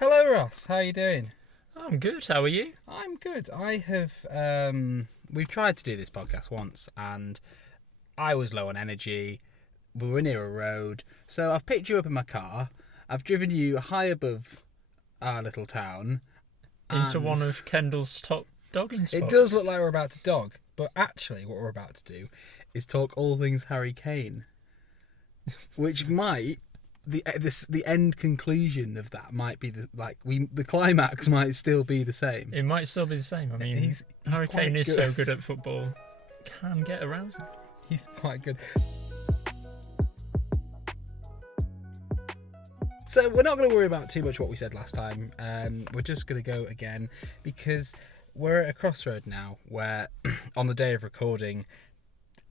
Hello, Ross. How are you doing? I'm good. How are you? I'm good. I have. We've tried to do this podcast once, and I was low on energy. We were near a road, so I've picked you up in my car. I've driven you high above our little town Into one of Kendall's top dogging spots. It does look like we're about to dog, but actually, what we're about to do is talk all things Harry Kane, which might. The end conclusion of that might be the climax might still be the same. It might still be the same. I mean, he's Harry Kane quite is good. so good at football, can get arousing. He's quite good. So we're not going to worry about too much what we said last time. We're just going to go again because we're at a crossroad now where on the day of recording,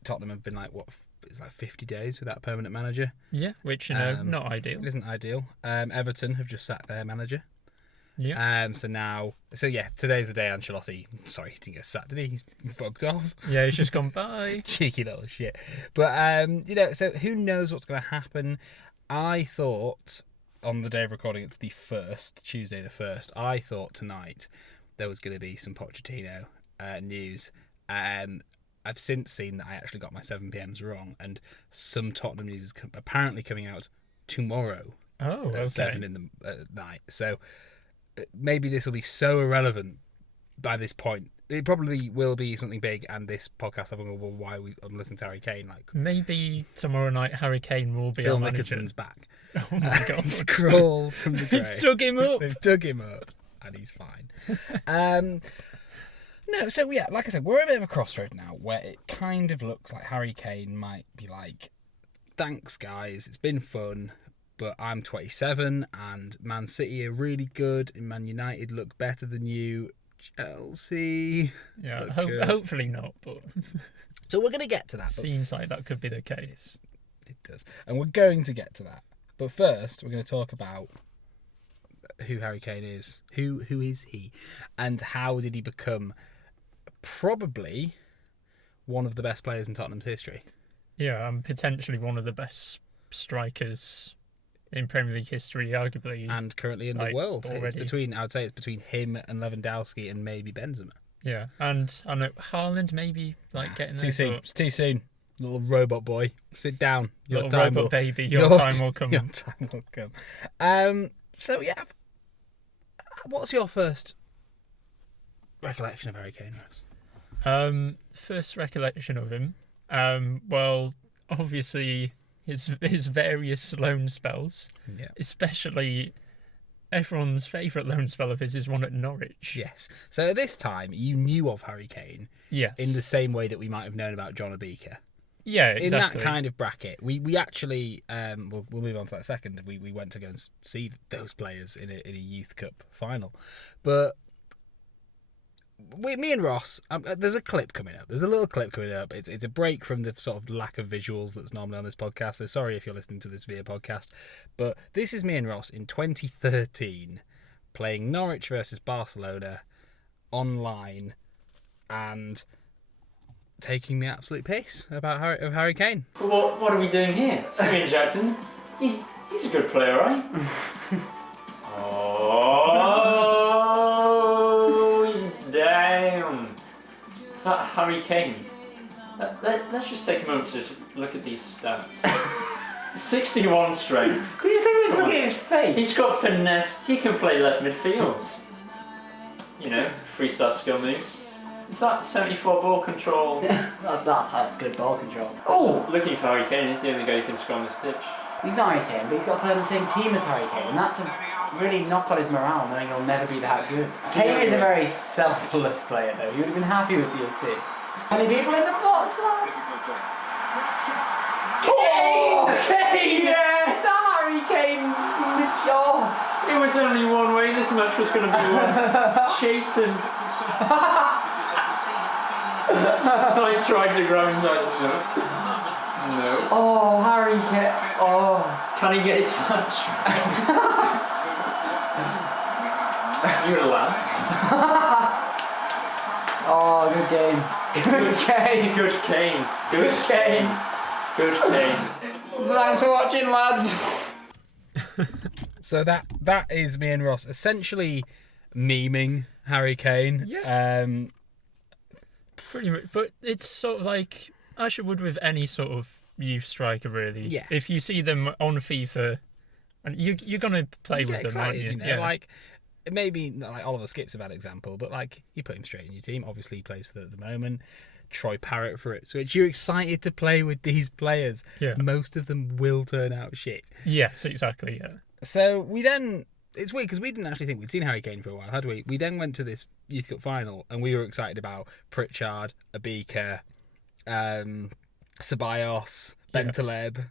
Tottenham have been it's like 50 days without a permanent manager. Yeah, which, not ideal. It isn't ideal. Everton have just sacked their manager. Yeah. So today's the day Ancelotti. Sorry, he didn't get sacked, did he? He's fucked off. Yeah, he's just gone bye. Cheeky little shit. But, so who knows what's going to happen? I thought on the day of recording, it's the 1st, Tuesday the 1st, I thought tonight there was going to be some Pochettino news. I've since seen that I actually got my 7pms wrong, and some Tottenham news is apparently coming out tomorrow. Oh, okay. At 7 in the night. So maybe this will be so irrelevant by this point. It probably will be something big, and this podcast, I'm listening to Harry Kane. Maybe tomorrow night Harry Kane will be Bill our manager. Nicholson's back. Oh my God. He's crawled from the grave. They've dug him up. They've dug him up, and he's fine. No, so yeah, like I said, we're at a bit of a crossroad now where it kind of looks like Harry Kane might be like, thanks guys, it's been fun, but I'm 27 and Man City are really good and Man United look better than you. Chelsea. Yeah, hopefully not, but so we're going to get to that. Seems like that could be the case. It does. And we're going to get to that. But first, we're going to talk about who Harry Kane is. Who is he? And how did he become probably one of the best players in Tottenham's history? Yeah, potentially one of the best strikers in Premier League history, arguably. And currently in the world. Already. I would say it's between him and Lewandowski and maybe Benzema. Yeah, and I know Haaland maybe getting there. Too soon. It's too soon. Little robot boy. Sit down. Little robot baby. Your time will come. Your time will come. So yeah. What's your first recollection of Harry Kane, Ross? First recollection of him. Well, obviously his various loan spells. Yeah. Especially everyone's favourite loan spell of his is one at Norwich. Yes. So at this time, you knew of Harry Kane. Yes. In the same way that we might have known about John Obika. Yeah, exactly. In that kind of bracket, we actually we'll move on to that second. We went to go and see those players in a youth cup final, but me and Ross, there's a clip coming up. There's a little clip coming up. It's a break from the sort of lack of visuals that's normally on this podcast. So sorry if you're listening to this via podcast, but this is me and Ross in 2013 playing Norwich versus Barcelona online and taking the absolute piss about Harry Kane. What are we doing here? Simeon Jackson, he's a good player, right? Oh, damn. Is that Harry Kane? Let's just take a moment to just look at these stats. 61 strength. Could you take a look at his face? He's got finesse. He can play left midfield. You know, 3-star skill moves. Is that 74 ball control? that's good ball control. Oh! Looking for Harry Kane, he's the only guy who can score on this pitch. He's not Harry Kane, but he's got to play on the same team as Harry Kane, and that's a really knock on his morale, knowing he'll never be that good. Kane is a very selfless player, though. He would have been happy with the assist. Many people in the box, though. Kane! Yes! Harry Kane! It was only one way this match was going to be won. Chasing. I tried to grow himself. No. Oh, Harry Kane. Oh. Can he get his hat trick? You're a laugh. Oh, good game. Good game. Good Kane. Good Kane. Good Kane. Thanks for watching, lads. So that is me and Ross essentially memeing Harry Kane. Yeah. Pretty much, but it's sort of like as you would with any sort of youth striker, really. Yeah. If you see them on FIFA, and you're gonna play You with get them, aren't excited, you? you know, Yeah. like maybe not like Oliver Skip's a bad example, but like you put him straight in your team. Obviously, he plays for at the moment. Troy Parrott for Ipswich. You're excited to play with these players. Yeah. Most of them will turn out shit. Yes, exactly. Yeah. So we then. It's weird because we didn't actually think we'd seen Harry Kane for a while, had we? We then went to this Youth Cup final and we were excited about Pritchard, Abika, Ceballos, Bentaleb,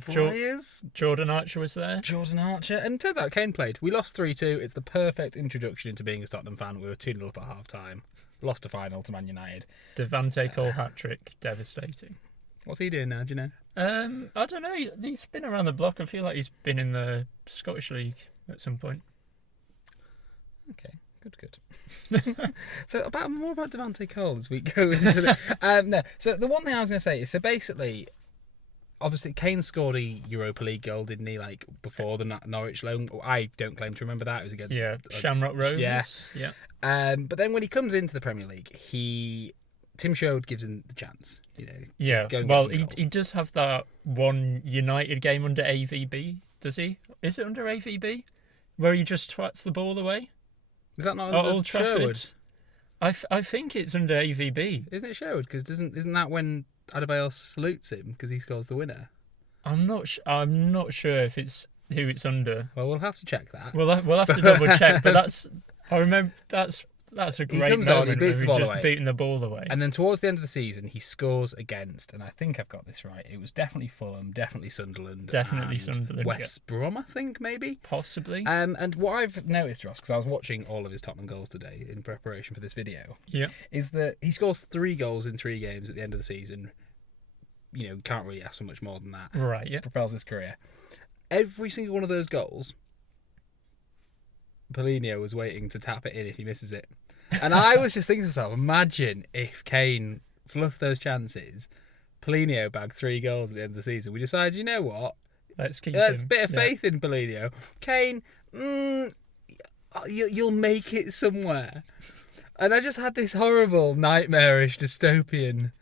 Friars, Jordan Archer was there. Jordan Archer, and it turns out Kane played. We lost 3-2. It's the perfect introduction into being a Tottenham fan. We were 2-0 up at half time. Lost a final to Man United. Devante Cole hat-trick, devastating. What's he doing now, do you know? I don't know. He's been around the block. I feel like he's been in the Scottish League at some point. Okay, good. So more about Devante Cole as we go into the... no, so the one thing I was going to say is, so basically, obviously Kane scored a Europa League goal, didn't he, like before the Norwich loan? I don't claim to remember that. It was against... Shamrock Rovers. Yeah. Yeah. But then when he comes into the Premier League, Tim Sherwood gives him the chance, you know. Yeah, go and get well, some goals. he does have that one United game under AVB, does he? Is it under AVB? Where he just twats the ball away? Is that not At under Old Trafford? Sherwood? I think it's under AVB. Isn't it Sherwood? Because isn't that when Adebayor salutes him because he scores the winner? I'm not sure if it's who it's under. Well, we'll have to check that. We'll have to double check, but I remember that's a great comes moment. on, he beats the when ball just away. beating the ball away. And then towards the end of the season, he scores against, and I think I've got this right, it was definitely Fulham, definitely Sunderland. Definitely and Sunderland, West Brom, I think, maybe? Possibly. And what I've noticed, Ross, because I was watching all of his Tottenham goals today in preparation for this video, Yeah. is that he scores 3 goals in 3 games at the end of the season. You know, can't really ask for much more than that. Right, yeah. Propels his career. Every single one of those goals, Paulinho was waiting to tap it in if he misses it. And I was just thinking to myself, imagine if Kane fluffed those chances, Paulinho bagged 3 goals at the end of the season. We decided, you know what? Let's keep There's him. a bit of faith in Paulinho. Kane, you'll make it somewhere. And I just had this horrible, nightmarish, dystopian...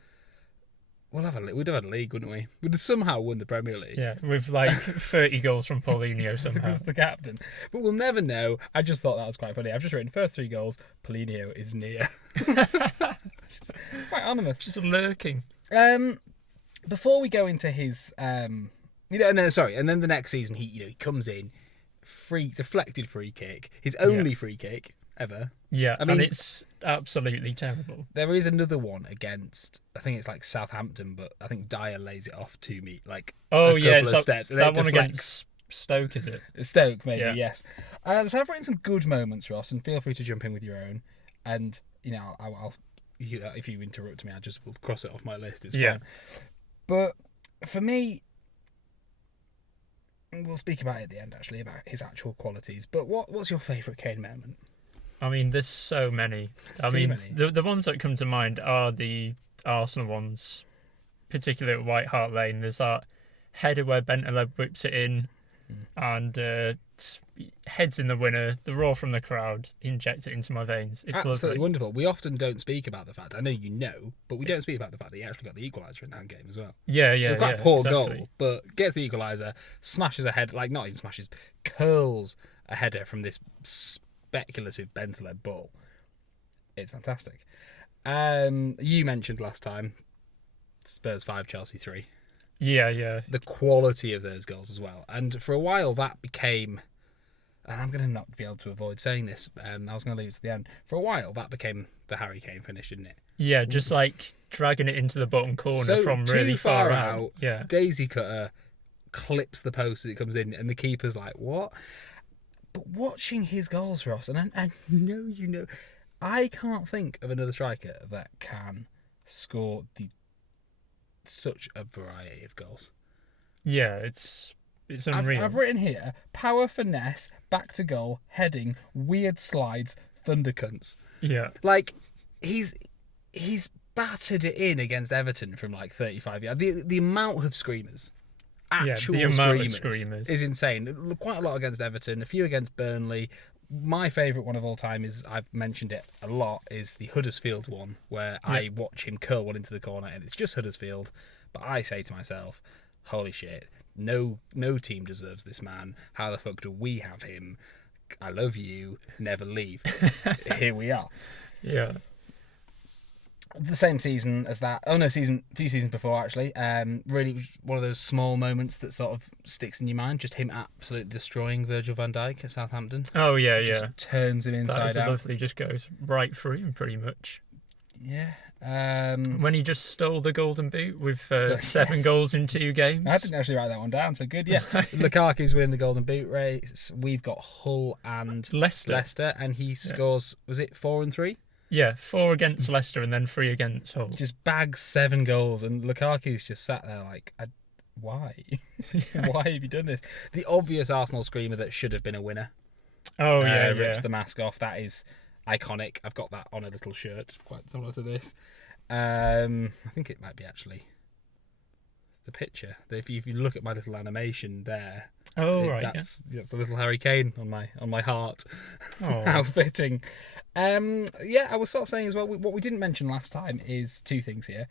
We'd have had a league, wouldn't we? We'd have somehow won the Premier League. Yeah, with like 30 goals from Paulinho somehow. the captain. But we'll never know. I just thought that was quite funny. I've just written first 3 goals, Paulinho is near. Quite anonymous. Just lurking. Before we go into his and then the next season he comes in, deflected free kick, his only free kick ever. Yeah, I mean, and it's absolutely terrible. There is another one against, I think it's like Southampton, but I think Dyer lays it off to me like a couple of steps. And that then one deflects. against Stoke, is it? Stoke, maybe, Yeah. yes. So I've written some good moments, Ross, and feel free to jump in with your own. And, I'll if you interrupt me, I just will cross it off my list. It's fine. But for me, we'll speak about it at the end, actually, about his actual qualities. But what's your favourite Kane moment? I mean, there's so many. Too many. The ones that come to mind are the Arsenal ones, particularly at White Hart Lane. There's that header where Bentaleb whips it in and heads in the winner, the roar from the crowd, injects it into my veins. It's Absolutely lovely. wonderful. We often don't speak about the fact, I know you know, but we don't speak about the fact that he actually got the equaliser in that game as well. Yeah, A quite poor exactly. goal, but gets the equaliser, smashes a head, like not even smashes, curls a header from this speculative Bentaleb ball. It's fantastic. You mentioned last time Spurs 5, Chelsea 3. Yeah. The quality of those goals as well. And for a while that became, and I'm going to not be able to avoid saying this, I was going to leave it to the end. For a while that became the Harry Kane finish, didn't it? Yeah, just like dragging it into the bottom corner So from too really far out. out. Yeah. Daisy cutter, clips the post as it comes in, and the keeper's like, what? But watching his goals, Ross, and I know, I can't think of another striker that can score such a variety of goals. Yeah, it's unreal. I've written here, power, finesse, back to goal, heading, weird slides, thundercunts. Yeah. Like, he's battered it in against Everton from like 35 yards. The amount of screamers actual the amount of screamers is insane. Quite a lot against Everton, a few against Burnley. My favourite one of all time is, I've mentioned it a lot, is the Huddersfield one, where I watch him curl one into the corner and it's just Huddersfield, but I say to myself, holy shit, no team deserves this man. How the fuck do we have him? I love you, never leave. Here we are. Yeah. The same season as that. Oh no, few seasons before actually. Really one of those small moments that sort of sticks in your mind. Just him absolutely destroying Virgil van Dijk at Southampton. Oh yeah, Just turns him inside that is out. lovely. Just goes right through him pretty much. Yeah. When he just stole the Golden Boot with 7 yes. goals in 2 games. I didn't actually write that one down, so good. Yeah. Lukaku's winning the Golden Boot race. We've got Hull and Leicester, and he scores. Was it 4 and 3? Yeah, 4 against Leicester and then 3 against Hull. Just bags 7 goals, and Lukaku's just sat there like, why? Why have you done this? The obvious Arsenal screamer that should have been a winner. Oh yeah, rips the mask off. That is iconic. I've got that on a little shirt, quite similar to this. I think it might be actually the picture. If you look at my little animation there, that's a little Harry Kane on my heart. Oh. How fitting. I was sort of saying as well, what we didn't mention last time is 2 things here.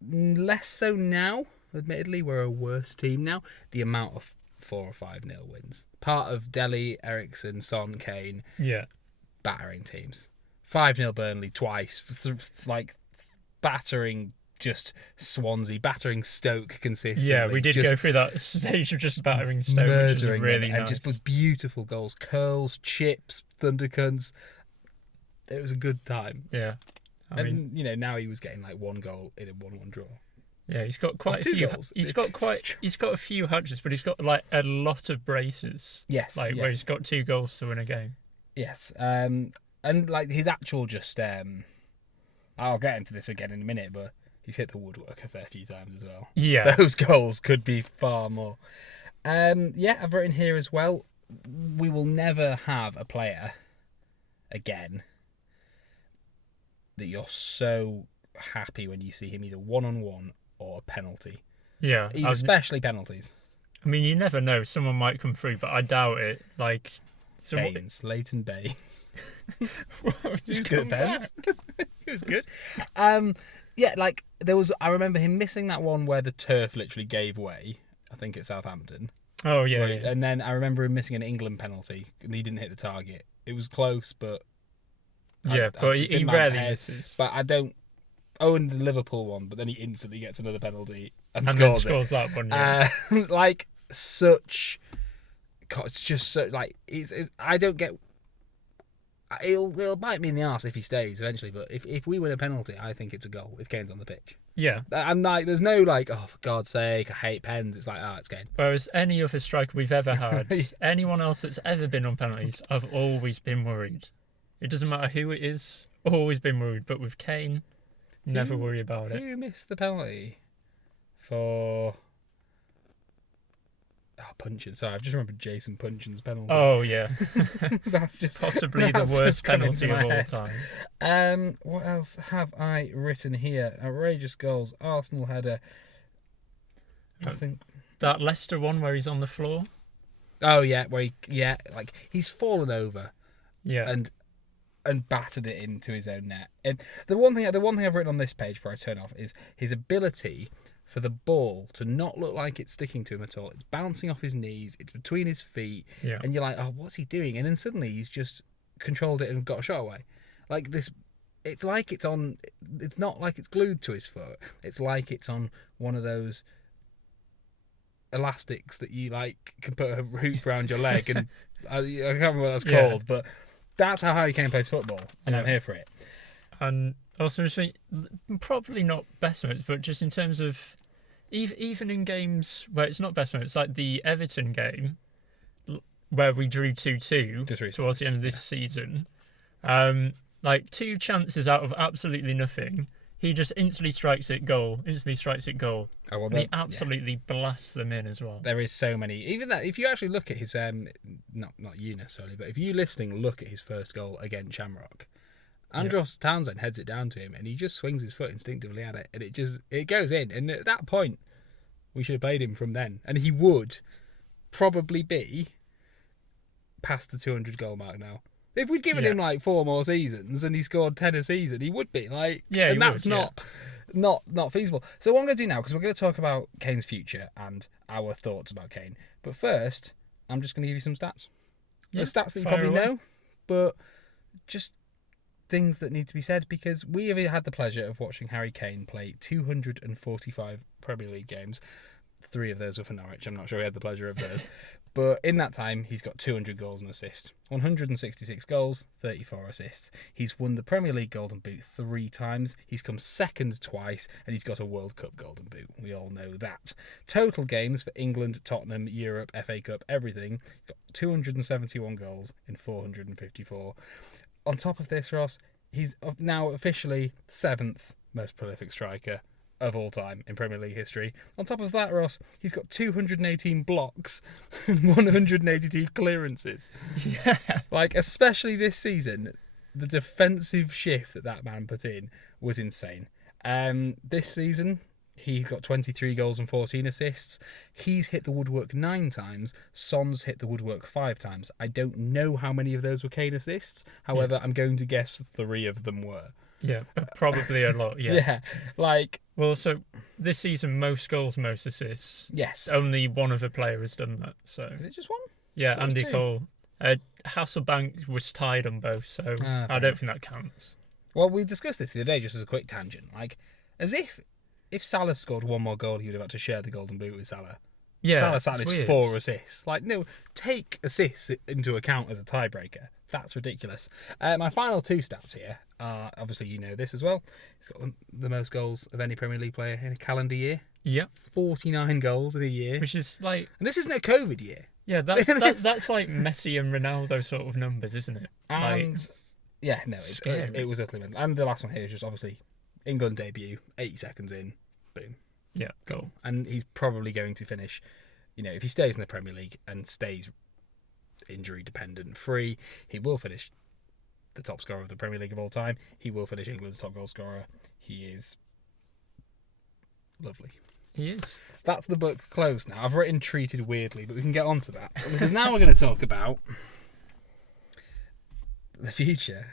Less so now, admittedly, we're a worse team now. The amount of 4 or 5-0 wins. Part of Dele, Eriksson, Son, Kane, battering teams. 5-0 Burnley twice, like battering just Swansea, battering Stoke consistently. Yeah, we did go through that stage of just battering Stoke, which was really nice. And just with beautiful goals, curls, chips, thundercunts. It was a good time. Yeah. I mean, now he was getting like 1 goal in a 1-1 draw. Yeah, he's got quite a 2 few. goals. He's got a few hatches, but he's got like a lot of braces. Yes, where he's got 2 goals to win a game. Yes, and like his actual just. I'll get into this again in a minute, but he's hit the woodwork a fair few times as well. Yeah, those goals could be far more. I've written here as well. We will never have a player again that you're so happy when you see him either 1-on-1 or a penalty. Yeah, especially penalties. I mean, you never know. Someone might come through, but I doubt it. Like Leighton Baines. He was good at pens. He was good. There was. I remember him missing that one where the turf literally gave way. I think at Southampton. Oh yeah. And then I remember him missing an England penalty, and he didn't hit the target. It was close, but but he rarely misses. But I don't. Oh, and the Liverpool one, but then he instantly gets another penalty and scores that one. Yeah. Such. God, it's just so like I don't get. It'll bite me in the arse if he stays eventually. But if we win a penalty, I think it's a goal if Kane's on the pitch. Yeah, I'm like, there's no like, oh for God's sake, I hate pens. It's like, it's Kane. Whereas any other striker we've ever had, anyone else that's ever been on penalties, I've always been worried. It doesn't matter who it is, always been worried. But with Kane, never worry about it. Who missed the penalty for? Punchin. Sorry, I've just remembered Jason Punchin's penalty. Oh yeah, that's just possibly the worst penalty of all time. What else have I written here? Outrageous goals. Arsenal header. I think that Leicester one where he's on the floor. Oh yeah, he's fallen over. Yeah, and battered it into his own net. And the one thing I've written on this page before I turn off is his ability for the ball to not look like it's sticking to him at all. It's bouncing off his knees, it's between his feet, and you're like, oh, what's he doing? And then suddenly he's just controlled it and got a shot away. Like this, it's like it's on, it's not like it's glued to his foot. It's like it's on one of those elastics that you like can put a hoop around your leg, and I can't remember what that's called, but that's how Harry Kane plays football, and I'm here for it. And also, probably not best moments, but just in terms of even in games where it's not best moments, like the Everton game where we drew 2-2 towards the end of this season, like 2 chances out of absolutely nothing, he just instantly strikes it goal. Oh, well, and he absolutely blasts them in as well. There is so many. Even that, if you actually look at his, not you necessarily, but if you listening, look at his first goal against Shamrock. Andros Townsend heads it down to him, and he just swings his foot instinctively at it, and it goes in. And at that point, We should have played him from then. And he would probably be past the 200 goal mark now. If we'd given him like 4 more seasons and he scored 10 a season, he would be like, and that's not feasible. So what I'm going to do now, because we're going to talk about Kane's future and our thoughts about Kane. But first, I'm just going to give you some stats. The stats that you probably know, but just things that need to be said, because we have had the pleasure of watching Harry Kane play 245 Premier League games. 3 of those were for Norwich. I'm not sure we had the pleasure of those. But in that time, he's got 200 goals and assists. 166 goals, 34 assists. He's won the Premier League Golden Boot 3 times. He's come second twice, and he's got a World Cup Golden Boot. We all know that. Total games for England, Tottenham, Europe, FA Cup, everything. He's got 271 goals in 454. On top of this, Ross, he's now officially 7th most prolific striker of all time in Premier League history. On top of that, Ross, he's got 218 blocks and 182 clearances. Yeah. Like, especially this season, the defensive shift that man put in was insane. This season, he's got 23 goals and 14 assists. He's hit the woodwork 9 times. Son's hit the woodwork 5 times. I don't know how many of those were Kane assists. However, I'm going to guess 3 of them were. Yeah, probably a lot, Yeah, like... Well, so this season, most goals, most assists. Yes. Only one other player has done that, so... Is it just one? Yeah, Andy 2. Cole. Hasselbank was tied on both, so I don't think that counts. Well, we discussed this the other day, just as a quick tangent. Like, as if Salah scored 1 more goal, he would have had to share the Golden Boot with Salah. Yeah, Salah sat it's his weird. 4 assists. Like, no, take assists into account as a tiebreaker. That's ridiculous. My final 2 stats here are, obviously you know this as well, he's got the most goals of any Premier League player in a calendar year. Yep. 49 goals in a year. Which is like... And this isn't a COVID year. Yeah, that's like Messi and Ronaldo sort of numbers, isn't it? And, yeah, no, Scary. it was utterly mental. And the last one here is just obviously England debut, 80 seconds in, boom. Yeah, goal. And he's probably going to finish, if he stays in the Premier League and stays injury dependent free, he will finish the top scorer of the Premier League of all time. He will finish England's top goal scorer. He is lovely. He is. That's the book closed now. I've written treated weirdly, but we can get on to that. Because now we're going to talk about the future.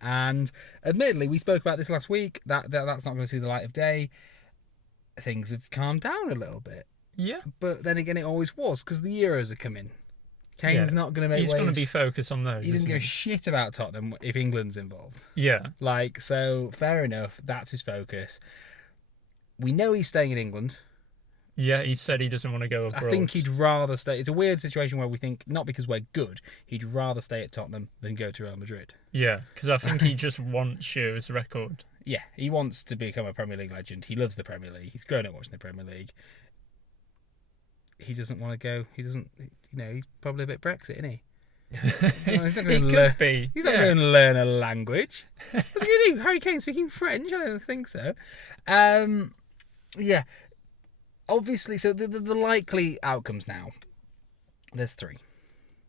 And admittedly, we spoke about this last week. That's not going to see the light of day. Things have calmed down a little bit. Yeah. But then again, it always was, because the Euros are coming. Kane's not going to make waves. He's going to be focused on those. He doesn't give a shit about Tottenham if England's involved. Yeah. Like, so fair enough. That's his focus. We know he's staying in England. Yeah, he said he doesn't want to go abroad. I think he'd rather stay. It's a weird situation where we think, not because we're good, he'd rather stay at Tottenham than go to Real Madrid. Yeah, because I think he just wants Shearer's record. Yeah, he wants to become a Premier League legend. He loves the Premier League. He's grown up watching the Premier League. He doesn't want to go. He doesn't, he's probably a bit Brexit, isn't he? He's not going to learn. He's not going to learn a language. What's he going to do? Harry Kane speaking French? I don't think so. Yeah. Obviously, so the likely outcomes now, there's 3.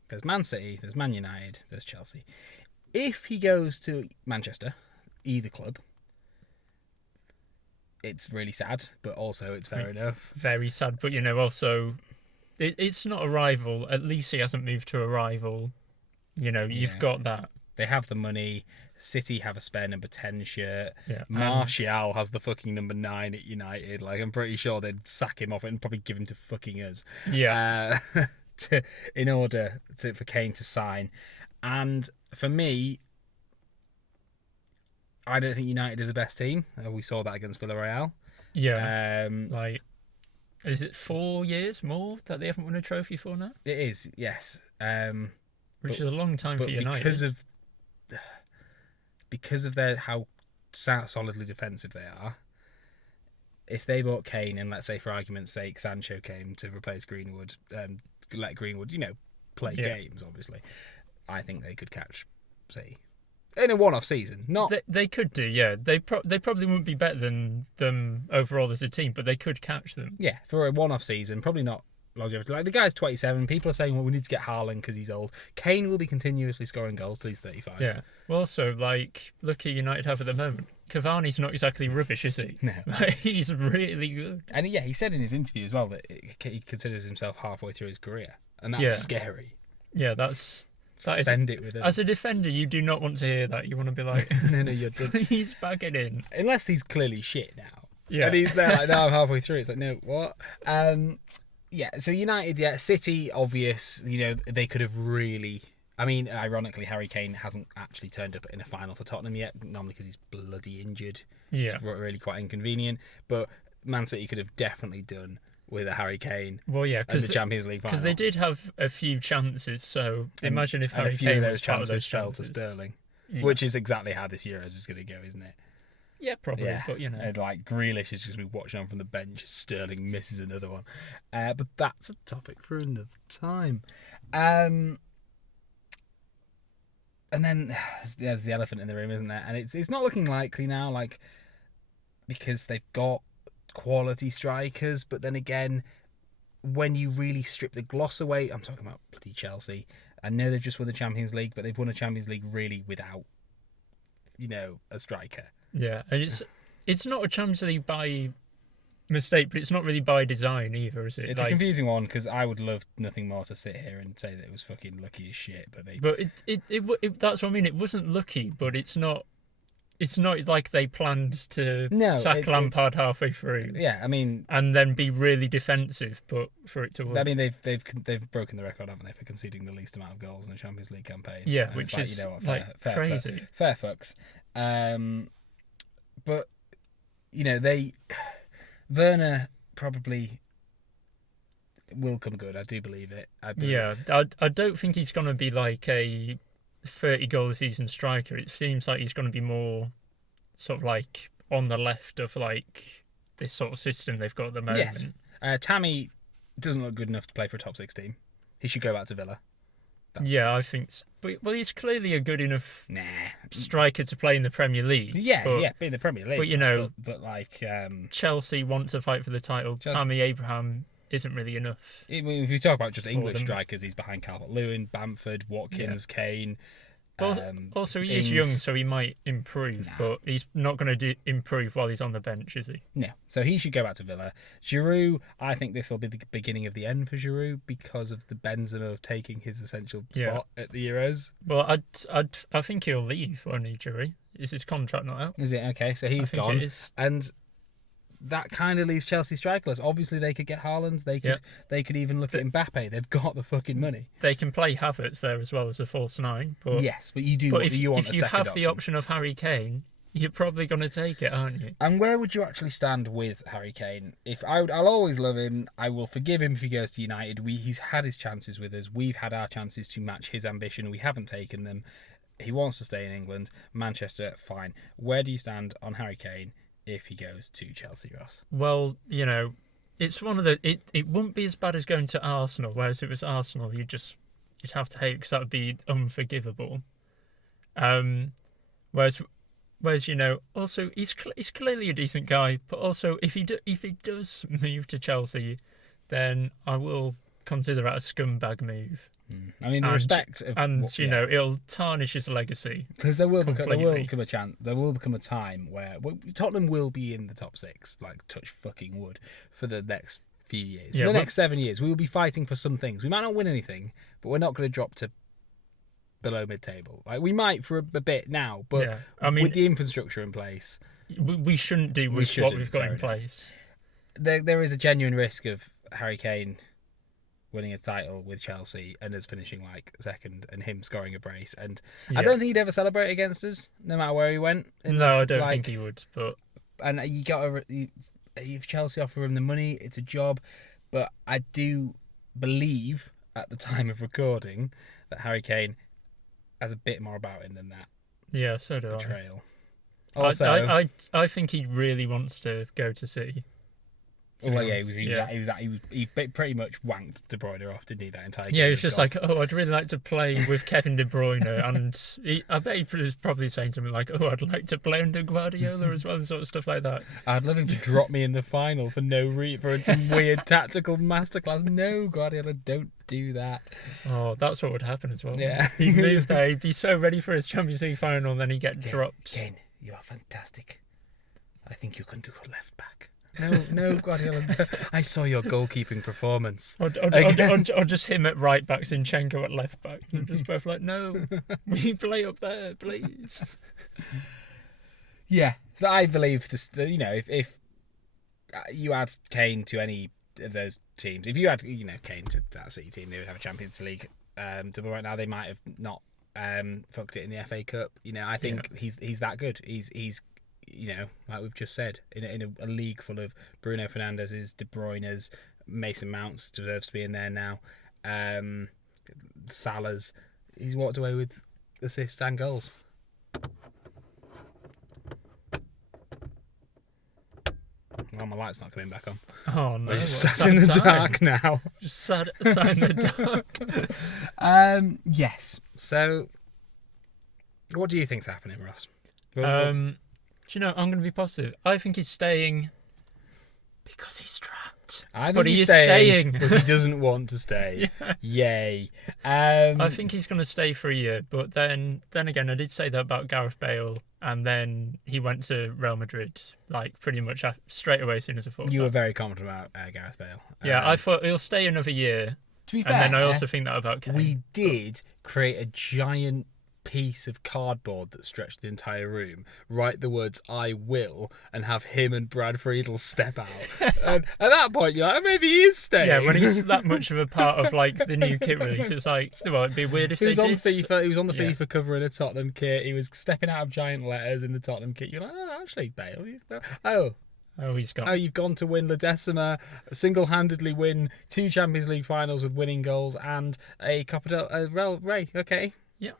There's Man City, there's Man United, there's Chelsea. If he goes to Manchester, either club, it's really sad, but also it's fair enough. Very sad, but also, it's not a rival. At least he hasn't moved to a rival. You've got that. They have the money. City have a spare number 10 shirt. Yeah, Martial has the fucking number 9 at United. Like, I'm pretty sure they'd sack him off it and probably give him to fucking us. Yeah. In order for Kane to sign. And for me, I don't think United are the best team. We saw that against Villarreal. Yeah. Is it 4 years more that they haven't won a trophy for now? It is, yes. Which is a long time for United. Because of how solidly defensive they are, if they bought Kane and, let's say for argument's sake, Sancho came to replace Greenwood, let Greenwood, play games, obviously, I think they could catch City. In a one-off season. They could do, yeah. They probably wouldn't be better than them overall as a team, but they could catch them. Yeah, for a one-off season, probably not longevity. Like, the guy's 27. People are saying, well, we need to get Haaland because he's old. Kane will be continuously scoring goals till he's 35. Yeah. Well, also, like, look who United have at the moment. Cavani's not exactly rubbish, is he? No. Like, he's really good. And yeah, he said in his interview as well that he considers himself halfway through his career. And that's Yeah. scary. Yeah, that is. Spend it with us. As a defender, you do not want to hear that. You want to be like, no, you're done. he's bagging in. Unless he's clearly shit now. Yeah. And he's there like, no, I'm halfway through. It's like, no, what? Yeah, so United, yeah, City, obvious. You know, they could have really... I mean, ironically, Harry Kane hasn't actually turned up in a final for Tottenham yet, normally because he's bloody injured. Yeah. It's really quite inconvenient. But Man City could have definitely done with a Harry Kane Well, yeah, and the Champions League final. because they did have a few chances. So imagine if and Harry a few Kane of those was part of chances those fell to chances. Sterling, Yeah. which is exactly how this Euros is going to go, isn't it? Yeah, probably. Yeah, But you know, and like Grealish is just going to be watching on from the bench. Sterling misses another one, but that's a topic for another time. And then there's the elephant in the room, isn't there? And it's not looking likely now, like, because they've got quality strikers, but then again, when you really strip the gloss away, I'm talking about bloody Chelsea. I know they've just won the Champions League, but they've won a Champions League really without, a striker. yeah, and it's not a Champions League by mistake, but it's not really by design either, is it? It's a confusing one because I would love nothing more to sit here and say that it was fucking lucky as shit, but they. But it that's what I mean. It wasn't lucky, but it's not. It's not like they planned to sack Lampard halfway through. Yeah, I mean, and then be really defensive, but for it to work. I mean, they've broken the record, haven't they, for conceding the least amount of goals in a Champions League campaign? Yeah, and which it's is fair crazy. Fair fucks. But Werner probably will come good. I do believe it. Yeah, I don't think he's going to be like a 30-goal a season striker. It seems like he's going to be more sort of like on the left of like this sort of system they've got at the moment. Yes. Tammy doesn't look good enough to play for a top 6 team. He should go back to Villa. Yeah, I think so. But he's clearly a good enough Nah. striker to play in the Premier League. Yeah, but, be in the Premier League. But like Chelsea want to fight for the title. Tammy Abraham isn't really enough. If you talk about just English them. strikers, he's behind Calvert-Lewin, Bamford, Watkins, Kane. Also, he is Ings. young, so he might improve, but he's not going to improve while he's on the bench, is he? No, so he should go back to Villa. Giroud, I think this will be the beginning of the end for Giroud because of the Benzema taking his essential spot at the Euros. Well, I think he'll leave, won't he, Giroud? Is his contract not out? Is it? Okay, so he's I think gone. it is. And that kind of leaves Chelsea strikerless. Obviously, they could get Haaland. They could even look at Mbappe. They've got the fucking money. They can play Havertz there as well as a false 9. But yes, but you do. But if you want if a you second have the option of Harry Kane, you're probably going to take it, aren't you? And where would you actually stand with Harry Kane? I'll always love him. I will forgive him if he goes to United. He's had his chances with us. We've had our chances to match his ambition. We haven't taken them. He wants to stay in England. Manchester, fine. Where do you stand on Harry Kane if he goes to Chelsea, Ross? Well, it's one of the... It wouldn't be as bad as going to Arsenal, whereas if it was Arsenal, you'd have to hate it because that would be unforgivable. Whereas also he's clearly a decent guy, but also if he does move to Chelsea, then I will consider that a scumbag move. I mean, the respect of... it'll tarnish his legacy. Because there will become a time where Tottenham will be in the top 6, like touch fucking wood, for the next few years. For the next 7 years, we will be fighting for some things. We might not win anything, but we're not going to drop to below mid-table. Like, we might for a bit now, but with the infrastructure in place... We shouldn't do with what we've got in place. There is a genuine risk of Harry Kane winning a title with Chelsea and us finishing like second and him scoring a brace. And I don't think he'd ever celebrate against us, no matter where he went. No, I don't think he would. But and if Chelsea offer him the money, it's a job. But I do believe at the time of recording that Harry Kane has a bit more about him than that. Yeah, so do betrayal. I. Also, I think he really wants to go to City. to be Well, yeah, he pretty much wanked De Bruyne off, didn't he? That entire game. Yeah, he was just like, oh, I'd really like to play with Kevin De Bruyne, and I bet he was probably saying something like, oh, I'd like to play under Guardiola as well, and sort of stuff like that. I'd love him to drop me in the final for for some weird tactical masterclass. No, Guardiola, don't do that. Oh, that's what would happen as well. Yeah. He'd move there, he'd be so ready for his Champions League final, and then he'd get dropped. Kane, you are fantastic. I think you can do a left back. No, Guardiola. I saw your goalkeeping performance. Or just him at right back, Zinchenko at left back. And just both like, no, we play up there, please. Yeah, I believe this. If you add Kane to any of those teams, if you add Kane to that City team, they would have a Champions League double right now. They might have not fucked it in the FA Cup. I think he's that good. He's like we've just said, in a league full of Bruno Fernandes's, De Bruyne's, Mason Mounts deserves to be in there now. Salah's, he's walked away with assists and goals. Well, my light's not coming back on. Oh no! I just sat in the dark now. Just sat in the dark. Yes. So, what do you think's happening, Ross? Do you know, I'm going to be positive. I think he's staying because he's trapped. I think but he's he is staying because he doesn't want to stay. Yeah. Yay. I think he's going to stay for a year, but then again, I did say that about Gareth Bale, and then he went to Real Madrid, like pretty much straight away as soon as I thought. You were very confident about Gareth Bale. Yeah, I thought he'll stay another year. To be fair, and then I also think that about Kane. We did create a giant piece of cardboard that stretched the entire room, write the words "I will," and have him and Brad Friedel step out. And at that point, you're like, oh, maybe he is staying. Yeah, when he's that much of a part of like the new kit release, it's like, well, it'd be weird if he was they on did. FIFA. He was on the FIFA cover in a Tottenham kit. He was stepping out of giant letters in the Tottenham kit. You're like, oh, actually, Bale. Oh, he's gone. Oh, you've gone to win La Decima, single-handedly win 2 Champions League finals with winning goals and a Copa del Rey. Okay. Yeah.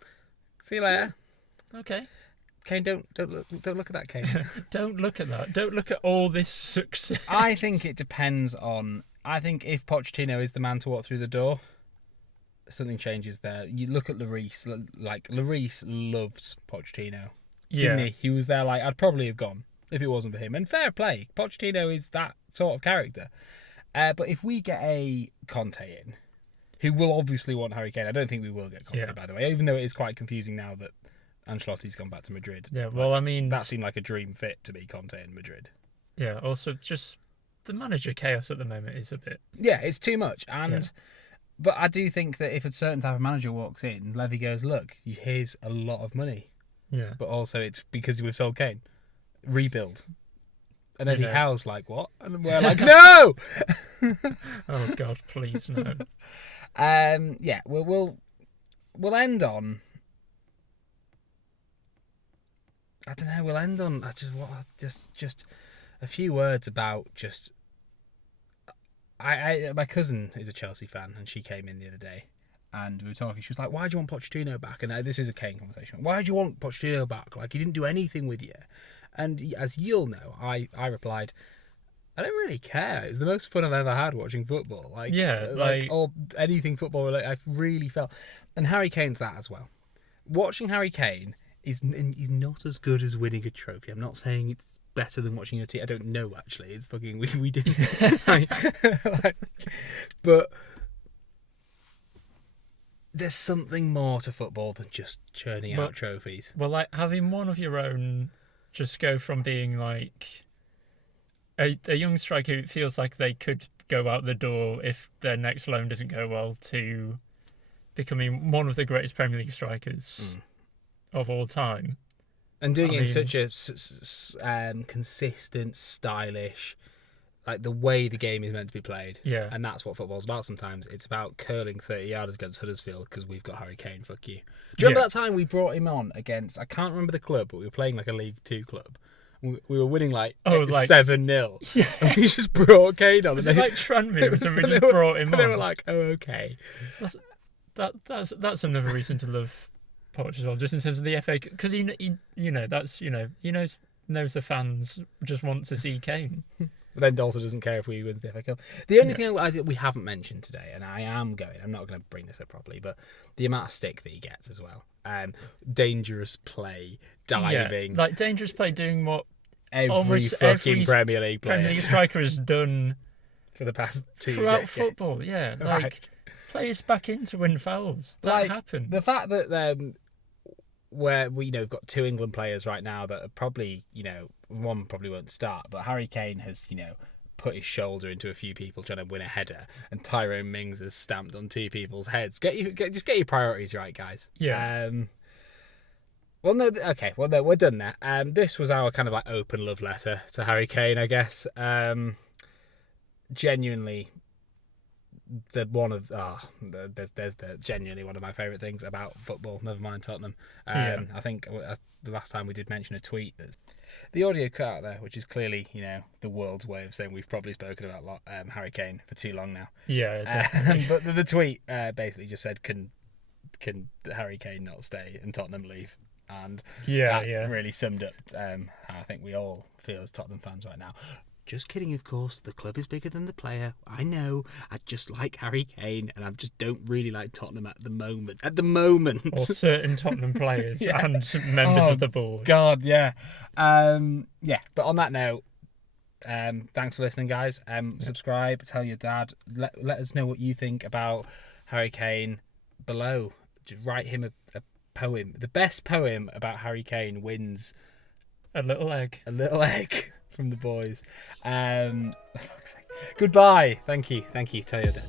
See you later. Okay. Kane, don't look at that, Kane. Don't look at that. Don't look at all this success. I think it depends on. I think if Pochettino is the man to walk through the door, something changes there. You look at Lloris. Like Lloris loves Pochettino, didn't he? He was there. Like I'd probably have gone if it wasn't for him. And fair play, Pochettino is that sort of character. But if we get a Conte in, who will obviously want Harry Kane, I don't think we will get Conte, by the way, even though it is quite confusing now that Ancelotti's gone back to Madrid. Yeah, well, I mean, that seemed like a dream fit to be Conte in Madrid. Yeah, also just the manager chaos at the moment is a bit. Yeah, it's too much. But I do think that if a certain type of manager walks in, Levy goes, look, here's a lot of money. Yeah. But also it's because we've sold Kane. Rebuild. And Eddie Howe's like, what? And we're like, no! Oh, God, please, no. Yeah, we'll end on. I don't know. We'll end on just a few words about just. My cousin is a Chelsea fan, and she came in the other day, and we were talking. She was like, "Why do you want Pochettino back?" And this is a Kane conversation. Why do you want Pochettino back? Like he didn't do anything with you. And as you'll know, I replied, I don't really care. It's the most fun I've ever had watching football. Or anything football related. I've really felt, and Harry Kane's that as well. Watching Harry Kane is not as good as winning a trophy. I'm not saying it's better than watching your team. I don't know actually. It's fucking we do. But there's something more to football than just churning out trophies. Well, like having one of your own, just go from being like a young striker who feels like they could go out the door if their next loan doesn't go well, to becoming one of the greatest Premier League strikers of all time. And doing it in such a consistent, stylish, like the way the game is meant to be played. Yeah. And that's what football's about sometimes. It's about curling 30 yards against Huddersfield because we've got Harry Kane, fuck you. Do you remember that time we brought him on against, I can't remember the club, but we were playing like a League 2 club. We were winning 7-0. Yeah. And we just brought Kane on. Was it like Tranmere and we just brought him on? They were like, oh, okay. That's another reason to love Poch as well, just in terms of the FA, because he knows the fans just want to see Kane. But then also doesn't care if we win the FA Cup. The only thing I think we haven't mentioned today, and I'm not going to bring this up properly, but the amount of stick that he gets as well. Dangerous play, diving. Yeah, like dangerous play doing what Every Premier League player. Premier League striker has done for the past 2 throughout decades. football. Yeah, like Right. players back in to win fouls. That happens. The fact that where we got 2 England players right now that are probably one probably won't start, but Harry Kane has put his shoulder into a few people trying to win a header, and Tyrone Mings has stamped on 2 people's heads. Just get your priorities right, guys. Yeah. Well, no, okay. Well, no, we're done there. This was our kind of like open love letter to Harry Kane, I guess. Genuinely, there's genuinely one of my favourite things about football. Never mind Tottenham. I think the last time we did mention a tweet that's the audio cut out there, which is clearly the world's way of saying we've probably spoken about Harry Kane for too long now. Yeah, definitely. But the tweet basically just said, "Can Harry Kane not stay and Tottenham leave?" And that really summed up how I think we all feel as Tottenham fans right now. Just kidding, of course. The club is bigger than the player. I know. I just like Harry Kane, and I just don't really like Tottenham at the moment. Or certain Tottenham players and members of the board. God, yeah. But on that note, thanks for listening, guys. Subscribe, tell your dad. Let us know what you think about Harry Kane below. Just write him a poem. The best poem about Harry Kane wins a little egg. A little egg from the boys. Goodbye. Thank you. Tell your dad.